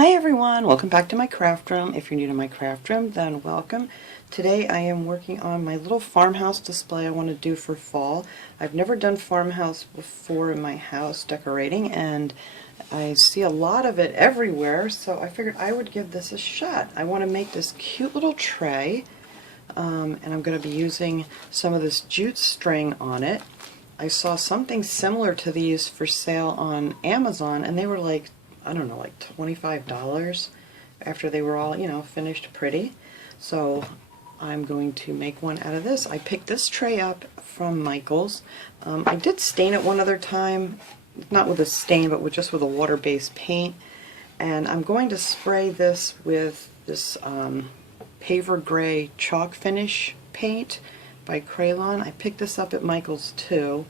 Hi everyone, welcome back to my craft room. If you're new to my craft room, then welcome. Today I am working on my little farmhouse display I want to do for fall. I've never done farmhouse before in my house decorating, and I see a lot of it everywhere, so I figured I would give this a shot. I want to make this cute little tray, and I'm going to be using some of this jute string on it. I saw something similar to these for sale on Amazon, and they were like, I don't know, like $25 after they were all, finished pretty. So I'm going to make one out of this. I picked this tray up from Michael's. I did stain it one other time, not with a stain, but just with a water-based paint. And I'm going to spray this with this paver gray chalk finish paint by Crayon. I picked this up at Michael's too.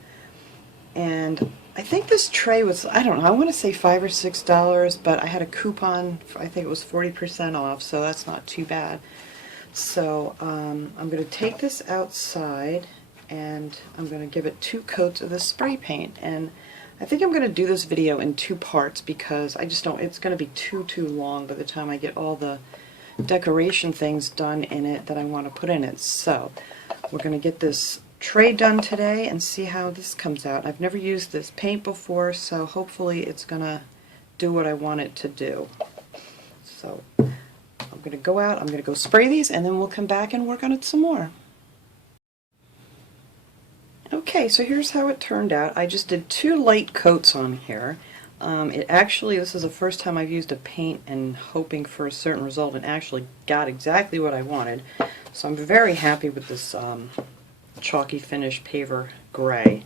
And I think this tray was, I don't know, I want to say $5 or $6, but I had a coupon, I think it was 40% off, so that's not too bad. So I'm going to take this outside and I'm going to give it 2 coats of this spray paint. And I think I'm going to do this video in 2 parts because I just don't, it's going to be too long by the time I get all the decoration things done in it that I want to put in it. So we're going to get this tray done today and see how this comes out. I've never used this paint before, so hopefully it's gonna do what I want it to do. So I'm gonna go out, I'm gonna go spray these, and then we'll come back and work on it some more. Okay, so here's how it turned out. I just did 2 light coats on here. This is the first time I've used a paint and hoping for a certain result, and actually got exactly what I wanted. So I'm very happy with this chalky finish paver gray.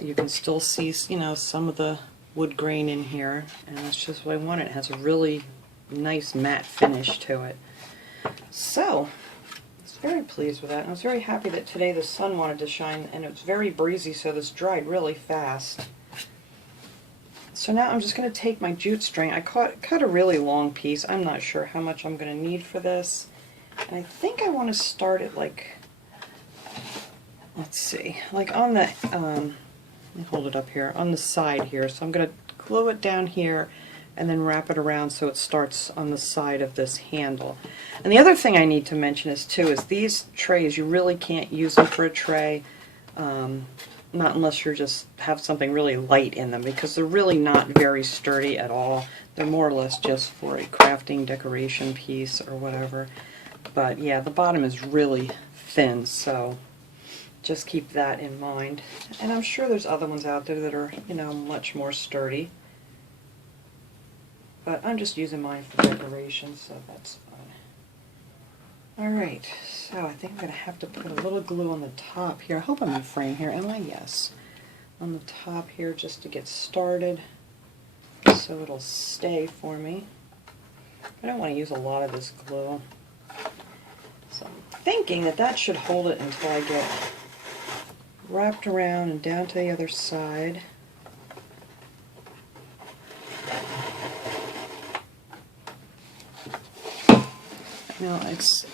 You can still see, some of the wood grain in here, and that's just what I wanted. It has a really nice matte finish to it. So I was very pleased with that, and I was very happy that today the sun wanted to shine, and it was very breezy, so this dried really fast. So now I'm just going to take my jute string. I cut a really long piece. I'm not sure how much I'm going to need for this, and I think I want to start it like, let's see, like on the, let me hold it up here, on the side here. So I'm going to glue it down here and then wrap it around so it starts on the side of this handle. And the other thing I need to mention is these trays, you really can't use them for a tray, not unless you just have something really light in them, because they're really not very sturdy at all. They're more or less just for a crafting decoration piece or whatever. But yeah, the bottom is really thin, so just keep that in mind. And I'm sure there's other ones out there that are, much more sturdy. But I'm just using mine for decoration, so that's fine. Alright, so I think I'm going to have to put a little glue on the top here. I hope I'm in frame here, am I? Yes. On the top here just to get started, so it'll stay for me. I don't want to use a lot of this glue. So I'm thinking that should hold it until I get wrapped around and down to the other side. Now it's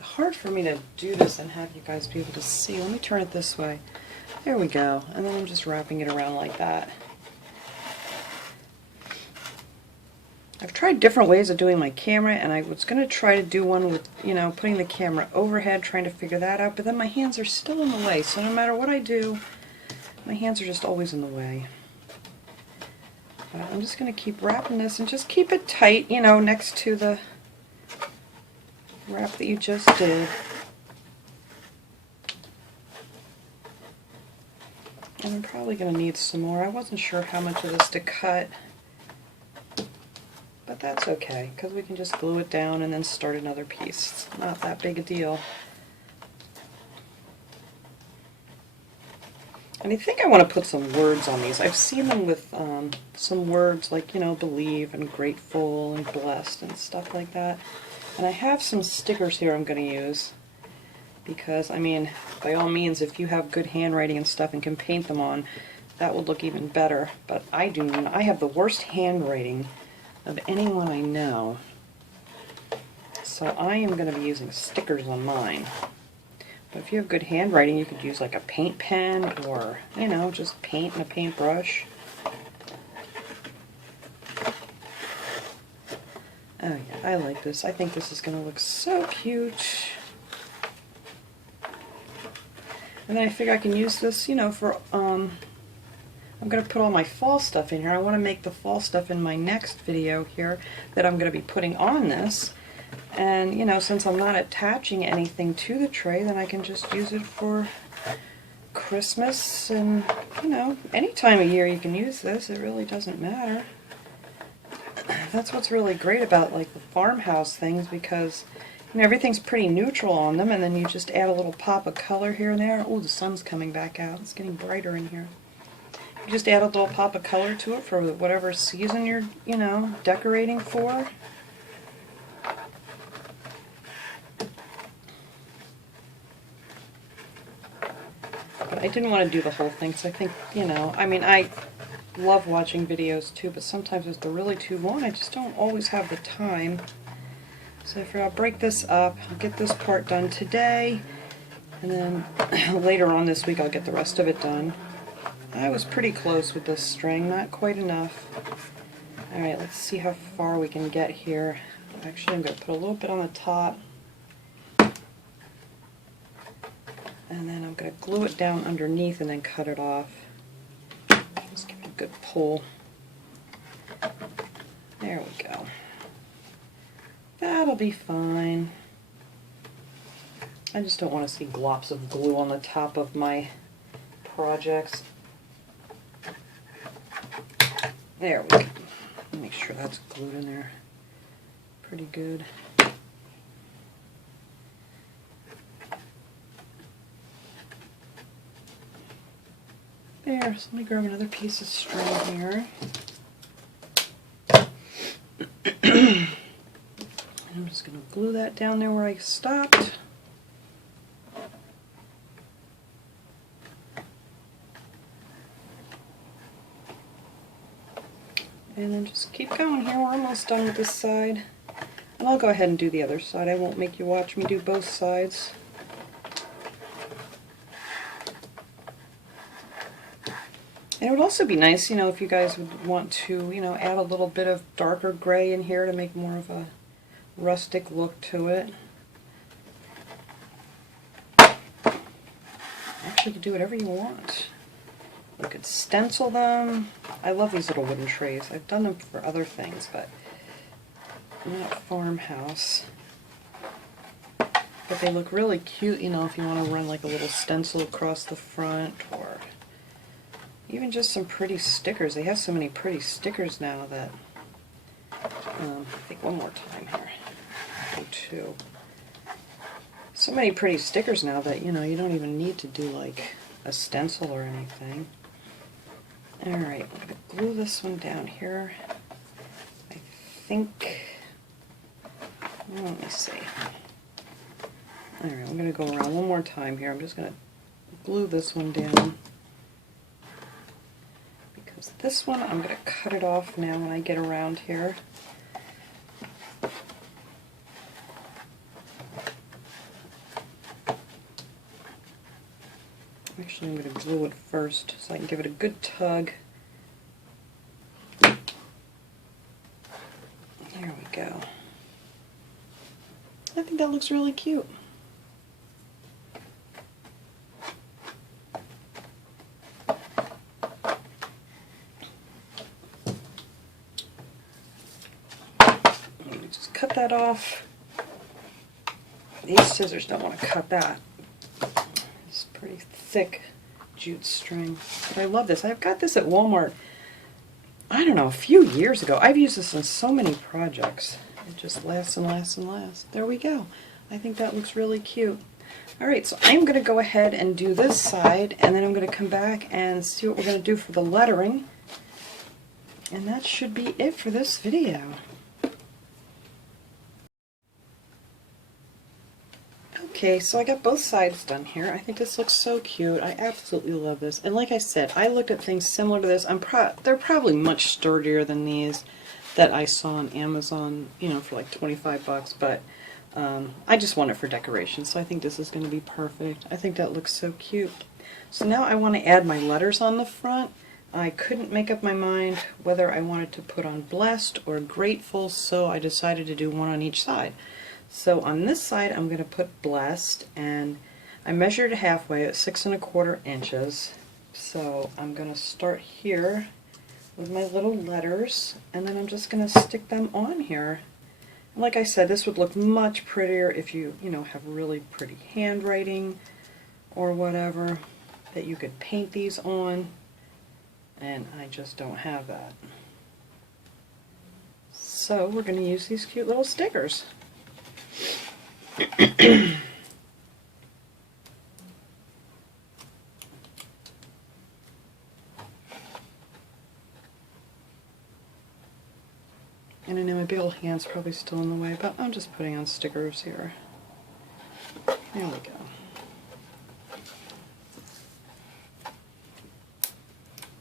hard for me to do this and have you guys be able to see. Let me turn it this way. There we go. And then I'm just wrapping it around like that. I've tried different ways of doing my camera, and I was going to try to do one with, putting the camera overhead, trying to figure that out, but then my hands are still in the way, so no matter what I do, my hands are just always in the way. But I'm just going to keep wrapping this and just keep it tight, next to the wrap that you just did. And I'm probably going to need some more. I wasn't sure how much of this to cut. But that's okay, because we can just glue it down and then start another piece. It's not that big a deal. And I think I want to put some words on these. I've seen them with some words like, believe and grateful and blessed and stuff like that. And I have some stickers here I'm going to use. Because, by all means, if you have good handwriting and stuff and can paint them on, that would look even better. But I do not. I have the worst handwriting of anyone I know, so I am going to be using stickers on mine. But if you have good handwriting, you could use like a paint pen or, just paint and a paintbrush. Oh yeah, I like this. I think this is going to look so cute. And then I figure I can use this, you know, for, I'm going to put all my fall stuff in here. I want to make the fall stuff in my next video here that I'm going to be putting on this. And, you know, since I'm not attaching anything to the tray, then I can just use it for Christmas and, you know, any time of year you can use this. It really doesn't matter. That's what's really great about, like, the farmhouse things, because, you know, everything's pretty neutral on them, and then you just add a little pop of color here and there. Oh, the sun's coming back out. It's getting brighter in here. You just add a little pop of color to it for whatever season you're, you know, decorating for. But I didn't want to do the whole thing, so I think, you know, I mean, I love watching videos too, but sometimes if they're really too long, I just don't always have the time. So if I'll break this up, I'll get this part done today, and then later on this week I'll get the rest of it done. I was pretty close with this string, not quite enough. Alright, let's see how far we can get here. Actually, I'm going to put a little bit on the top. And then I'm going to glue it down underneath and then cut it off. Just give it a good pull. There we go. That'll be fine. I just don't want to see glops of glue on the top of my projects. There we go. Make sure that's glued in there pretty good. There, so let me grab another piece of string here. I'm just going to glue that down there where I stopped. And then just keep going here. We're almost done with this side. And I'll go ahead and do the other side. I won't make you watch me do both sides. And it would also be nice, you know, if you guys would want to, you know, add a little bit of darker gray in here to make more of a rustic look to it. Actually, you can do whatever you want. You could stencil them. I love these little wooden trays. I've done them for other things, but not farmhouse. But they look really cute, you know, if you want to run like a little stencil across the front, or even just some pretty stickers. They have so many pretty stickers now that, I think one more time here, go two. So many pretty stickers now that, you know, you don't even need to do like a stencil or anything. Alright, I'm going to glue this one down here. I think, well, let me see. Alright, I'm going to go around one more time here. I'm just going to glue this one down. This one, I'm going to cut it off now when I get around here. Actually, I'm going to glue it first so I can give it a good tug. There we go. I think that looks really cute. Cut that off. These scissors don't want to cut that. It's pretty thick jute string. But I love this. I've got this at Walmart, I don't know, a few years ago. I've used this in so many projects. It just lasts and lasts and lasts. There we go. I think that looks really cute. Alright, so I'm going to go ahead and do this side, and then I'm going to come back and see what we're going to do for the lettering. And that should be it for this video. Okay, so I got both sides done here. I think this looks so cute. I absolutely love this. And like I said, I looked at things similar to this. They're probably much sturdier than these that I saw on Amazon, you know, for like 25 bucks, but I just want it for decoration, so I think this is going to be perfect. I think that looks so cute. So now I want to add my letters on the front. I couldn't make up my mind whether I wanted to put on blessed or grateful, so I decided to do one on each side. So on this side I'm going to put blessed, and I measured halfway at 6¼ inches. So I'm going to start here with my little letters, and then I'm just going to stick them on here. And like I said, this would look much prettier if you have really pretty handwriting or whatever, that you could paint these on, and I just don't have that. So we're going to use these cute little stickers. And I know my big old hand's probably still in the way, but I'm just putting on stickers here. There we go.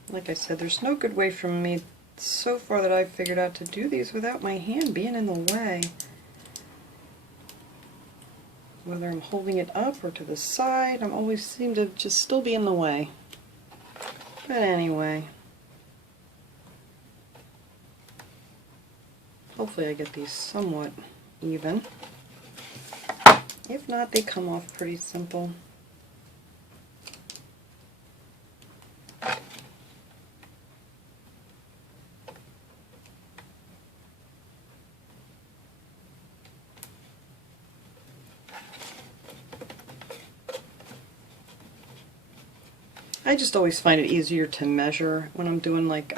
Like I said, there's no good way for me so far that I've figured out to do these without my hand being in the way. Whether I'm holding it up or to the side, I always seem to just still be in the way. But anyway, hopefully I get these somewhat even. If not, they come off pretty simple. I just always find it easier to measure when I'm doing like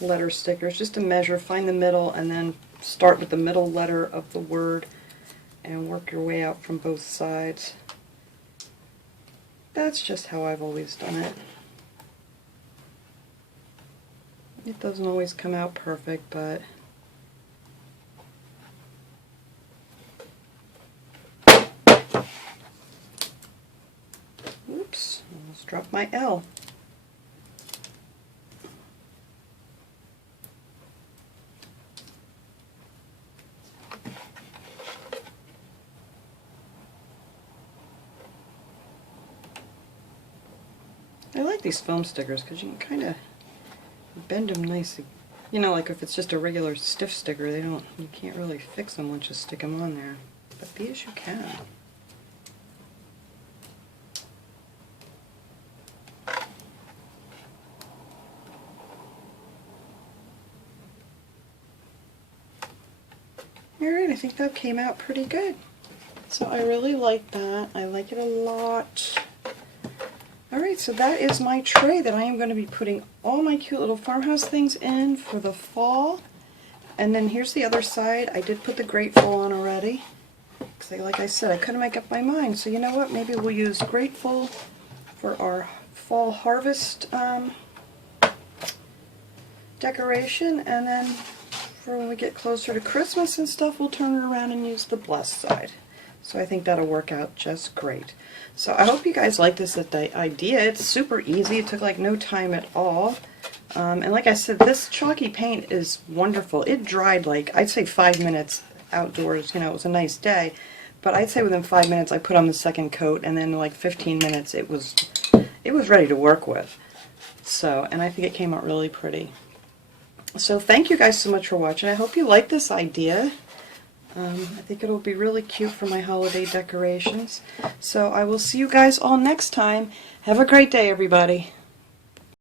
letter stickers, just to measure, find the middle, and then start with the middle letter of the word and work your way out from both sides. That's just how I've always done it. It doesn't always come out perfect, but oops, almost dropped my L. I like these foam stickers because you can kind of bend them nicely. You know, like if it's just a regular stiff sticker, you can't really fix them once you stick them on there. But these you can. Alright, I think that came out pretty good. So I really like that. I like it a lot. Alright, so that is my tray that I am going to be putting all my cute little farmhouse things in for the fall. And then here's the other side. I did put the grateful on already. Because like I said, I couldn't make up my mind. So you know what? Maybe we'll use grateful for our fall harvest decoration. And then for when we get closer to Christmas and stuff, we'll turn it around and use the blessed side. So I think that'll work out just great. So I hope you guys like this idea. It's super easy. It took like no time at all. And like I said, this chalky paint is wonderful. It dried like, I'd say 5 minutes outdoors. You know, it was a nice day. But I'd say within 5 minutes I put on the second coat, and then like 15 minutes it was ready to work with. So, and I think it came out really pretty. So thank you guys so much for watching. I hope you like this idea. I think it'll be really cute for my holiday decorations. So I will see you guys all next time. Have a great day, everybody.